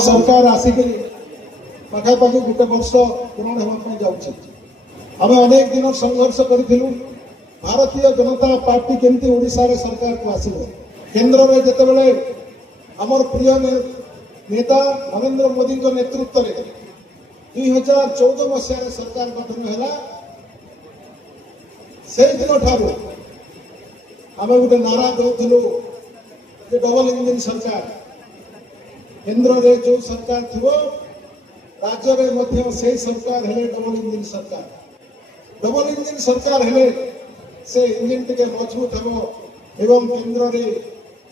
सरकार आसिक पाखापाखि गोटे वर्ष पूरण होगा जाऊँ आम अनेक दिन संघर्ष करूँ भारतीय जनता पार्टी केमती ओडिशा रे सरकार को आसो केन्द्र में जितेबले आमर प्रिय नेता नरेंद्र मोदी नेतृत्व में 2014 मसीह सरकार गठन है से दिन ठार आम गोटे नारा दौलू डबल इंजिन सरकार केन्द्र में जो सरकार थी राज्य में से सरकार है डबल इंजिन सरकार है से इंजिन टे मजबूत हम एवं केन्द्र में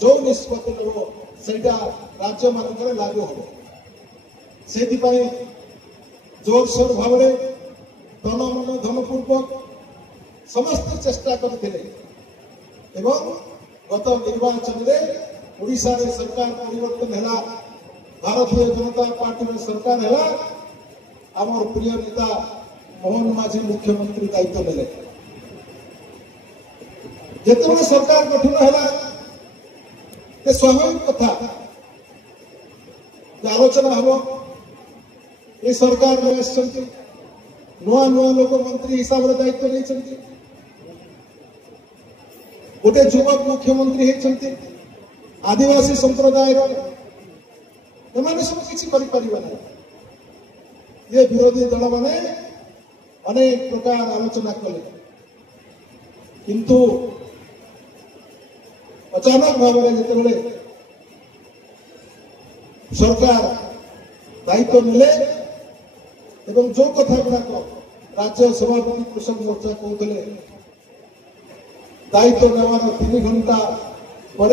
जो निष्पत्ति नब से राज्य मान लागू हम से जोरसोर भाव तन मन धनपूर्वक समस्त चेष्टा करते गत निर्वाचन में ओडिशा रे सरकार परिवर्तन है भारतीय जनता पार्टी में सरकार है आमर प्रिय नेता मोहन माझी मुख्यमंत्री दायित्व ने जिते सरकार गठन है स्वाभाविक कथा आलोचना हम ये सरकार में नुआ नुआ लोक मंत्री हिसाब से दायित्व नहीं गोटे युवक मुख्यमंत्री होती आदिवासी संप्रदाय सब किसी ये विरोधी दल माने अनेक प्रकार आलोचना कले किंतु अचानक भाव में जिते सरकार दायित्व मिले एवं जो कथा गुड़ाक राज्य सभापति कृषक मोर्चा कहते दायित्व नेवार 3 घंटा पर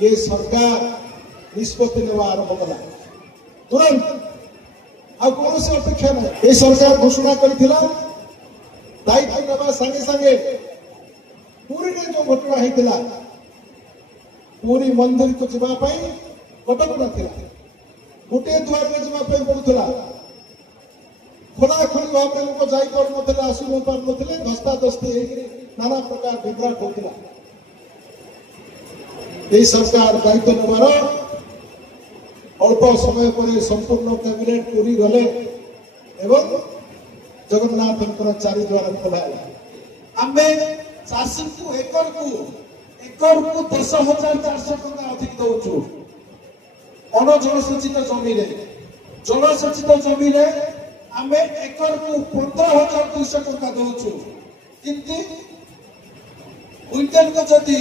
ये सरकार निष्पत्ति नेवा आरंभ कला तुरंत आ कौन से अपेक्षा ना ये सरकार घोषणा करथिला दायित्व नेवा संगे संगे पूरी रे जो घटना हेतिला पूरी मंदिर को जीवा पई कटक नथिला गोटे द्वार में जीवा पई पड़ुथिला खोला खोली भाव में लोग जाई पार नथिला आसु न पार नथिले धस्ता धस्ती नाना प्रकार विभ्राट होतिला ये सरकार दायित्व नेवार अल्प समय पर संपूर्ण कैबिनेट पूरी गले एवं जगन्नाथ चारिद्वार खोला आमे चाषी को एकर को 10,400 टका अधिक दौचु अणजलसेचित जमी जलसेचित जमी आमे एकर को 15,200 टका दौचु किंतु क्विंटल को जदि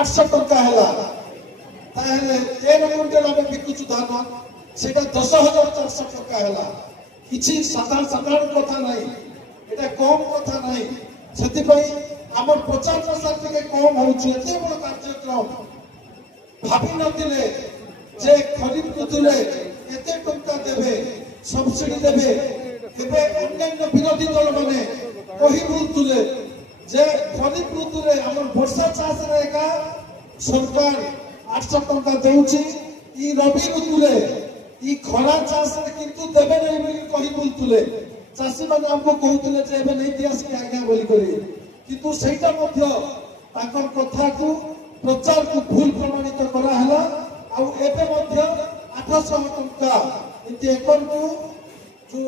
800 टका है ताहले 1 क्विंटल आमे बिकुचु धान सेटा 10,400 टका है किछि साधारण कथा नहीं एटा कम कथा नहीं सेति पई हमर प्रचार प्रसार टिके कम होउछि एते बड़ कार्यक्रम भाबी नथिले जे खरीद ऋतुरे एते टंका देबे सब्सिडी देबे एबे अन्य विरोधी दल माने कहि बुलतुले जे खरीद ऋतुरे हमर वर्षा चाष रे का सरकार 800 टंका देउछि ई रबी ऋतुरे ई खरा चाष रे किंतु देबे नै बोली कहि बुलतुले चाषी माने हमको कहउतले जे एबे नै दियास के आज्ञा बोली करी किंतु सेटा मध्य ताकर कथा को प्रचार को भूल प्रमाणित करा हला आ एबे मध्य 800 टंका इते एकर को जो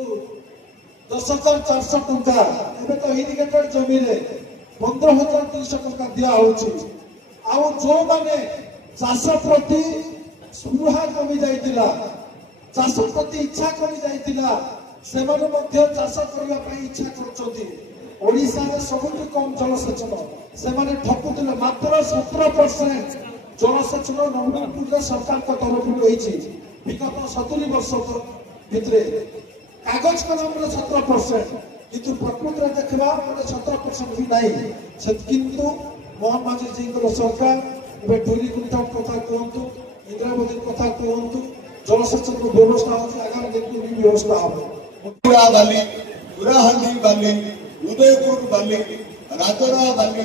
10,400 टंका एबे तो इरिगेटेड जमी रे 15,300 टंका दिया होछि आ जो माने चाष प्रति स्पृहा कमी जाइतिला चाष प्रति इच्छा कमी जाइतिला से माने मध्य चाष करबा पई इच्छा करछथि ओडिशा रे सबुठ कम जलसेचन से माने ठकुतिले मात्र 17% जलसेचन नवरंगपुर सरकार को तरफ रही विगत 70 वर्ष भितरे कागज कलम 17% किंतु प्रकृति रे देखबा 17% भी नहीं से किंतु मोहन माझी जी को सरकार एबे टोली कुंटा कथा कहंतु इंद्रावती कथा कहंतु जलसेचन को व्यवस्था हो आगामी दिन भी व्यवस्था हो पूरा वाली पूराहंडी वाली उदयपुर वाली राजरा वाली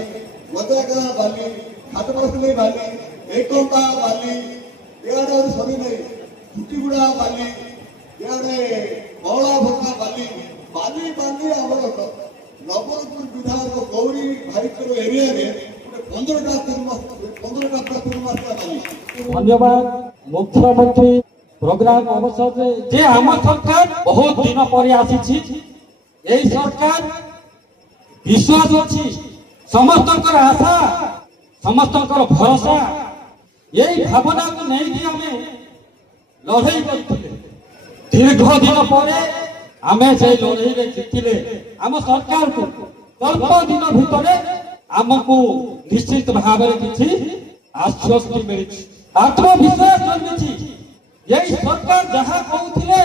मजागा वाली हाटमसली वाली एकोंगा वाली यारे सभी नहीं टुटीगुड़ा वाली यारे बौला भक्का वाली वाली वाली हमर नवरंगपुर विधायक गौरी भाईकर एरिया रे 15टा वाली। धन्यवाद मुख्यमंत्री प्रोग्राम अवसर जे आम सरकार बहुत दिन पर आसी सरकार विश्वास अच्छी समस्त आशा समस्त भरोसा यही भावना को नहीं आम लड़े करते दीर्घ दिन पर आम से लड़े जीतिले आम सरकार को अल्प दिन भितर आमको निश्चित भाव किसी आश्वस्ति मिली आत्मविश्वास जन्मी यही सरकार जहाँ कहते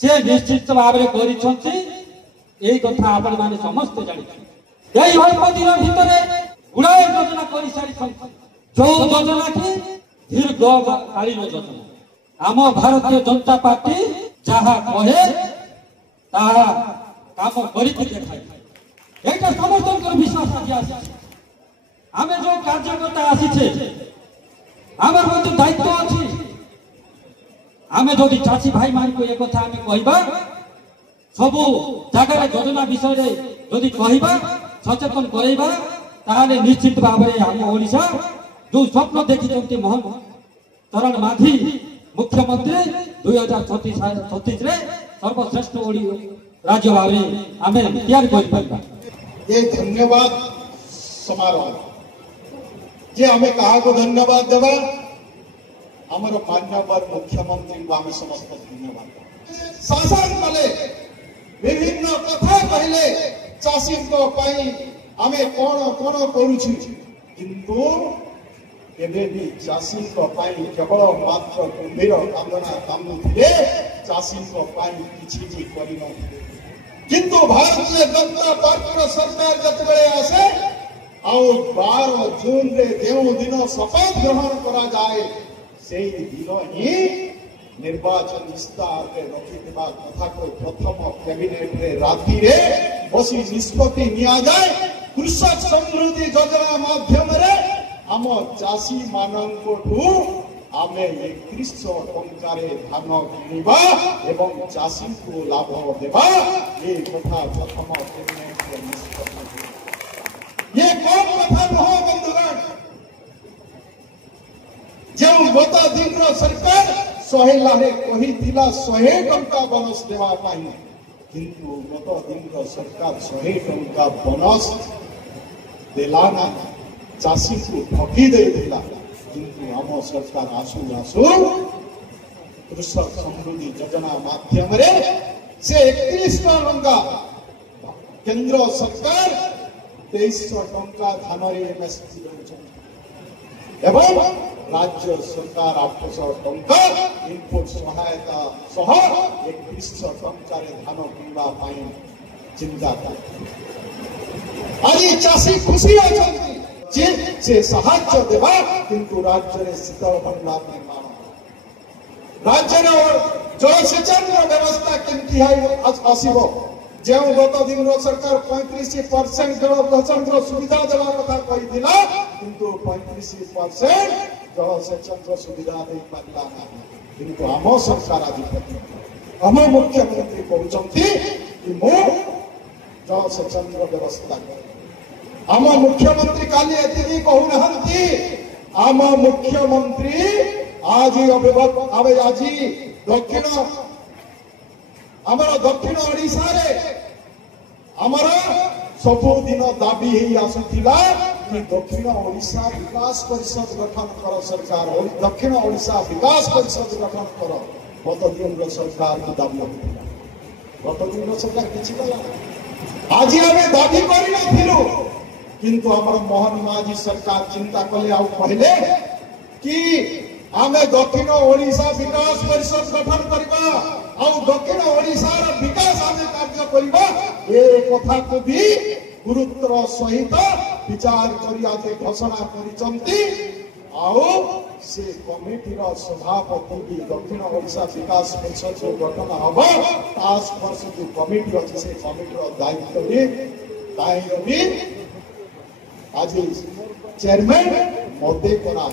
से निश्चित भाव यही कथा आपण मैंने समस्त जानी यही अल्प दिन भितर गुड़ाए योजना कर सारी जो योजना की दीर्घकालीन योजना आम भारतीय जनता पार्टी जहाँ कहे ताहा काम करके देखाए यहाँ समस्त विश्वास आज आम जो कार्यकर्ता आसीचे आम दायित्व अच्छी आम जो चाषी भाई मान को एक कथा आम कहवा सबू जगार योजना विषय जदि कहवा सचेतन करवा ताहले निश्चित भाव में आम ओडिशा जो स्वप्न देखी मोहन चरण मांझी मुख्यमंत्री 2036 सर्वश्रेष्ठ राज्य भाव में आम तैयार कर ये धन्यवाद समारोह जे आम क्या धन्यवाद देवा आमर मान्यवर मुख्यमंत्री को आम समस्त धन्यवाद शासन कले विभिन्न कथा कहले चाषी आम कौन कौन करुछु किंतु एबे भी चाषी केवल मात्र कुंभीर कांदना कांदुथिले चाषी किछि भी करिन किंतु भारतीय जनता पार्टी सरकार जतबेले आसे आउ 12 जून रे जो दिन शपथ ग्रहण करा जाए से दिन ही निर्वाचन इस्तार रखिथिबा कथा को प्रथम कैबिनेट रे राति रे बसी निष्पत्ति निया जाए कृषक समृद्धि योजना माध्यम रे आम चाषी मानू आम 3100 टंकारे धान किणवा एवं चाषी को लाभ देवा ये कथा प्रथम कैबिनेट रे निष्पत्ति ये कौन कथा नुह बंधुगण जो गत दिन सरकार 100 लारे कही 100 टंका बोनस देवा पाई किंतु गत दिन सरकार 100 टंका बोनस देलाना चाषी को ठकी देला किंतु आम सरकार आसु आसु कृषक समृद्धि योजना माध्यम रे से 3100 टंका केंद्र सरकार 2300 टंका धान एमएसपी एवं राज्य सरकार 800 टंका इनपुट सहायता सह 3100 टंका धान किणवा चिंता कर आज चाषी खुशी अच्छा से साहाय्य देवा किंतु राज्य में शीतल भंडार निर्माण राज्य जलसेचन व्यवस्था केमती आसब जो गत दिन सरकार 35% जलसेचन सुविधा देवा कथा कही किंतु 35% जलसेचन सुविधा दे पारा ना किंतु आम सरकार आज आम मुख्यमंत्री कहते कि मु जलसेचन व्यवस्था आम मुख्यमंत्री काली एति कहूना आम मुख्यमंत्री आज आज दक्षिण आमर दक्षिण ओडिशा रे आमर सबुदिन दाबी ही आसुथिला कि दक्षिण ओडिशा विकास परिषद गठन कर सरकार दक्षिण ओडिशा विकास परिषद गठन कर गत दिन सरकार की दाबी होता गत दिन सरकार किछि कला आज आम दाबी कर किंतु आमर मोहन माझी सरकार चिंता कले आ कहले कि आमे दक्षिण ओडिशा विकास परिषद गठन करबा आ दक्षिण ओडिशा विकास आमे कार्य करबा ए कथा को भी गुरुत्व सहित विचार करी आते घोषणा करिसंती आउ से कमिटी रो सभापति भी दक्षिण ओडिशा विकास परिषद जो गठन हबा टास्क फोर्स जो कमिटी अछि से कमिटी रो दायित्व भी ताई भी आज चेयरमैन मते करा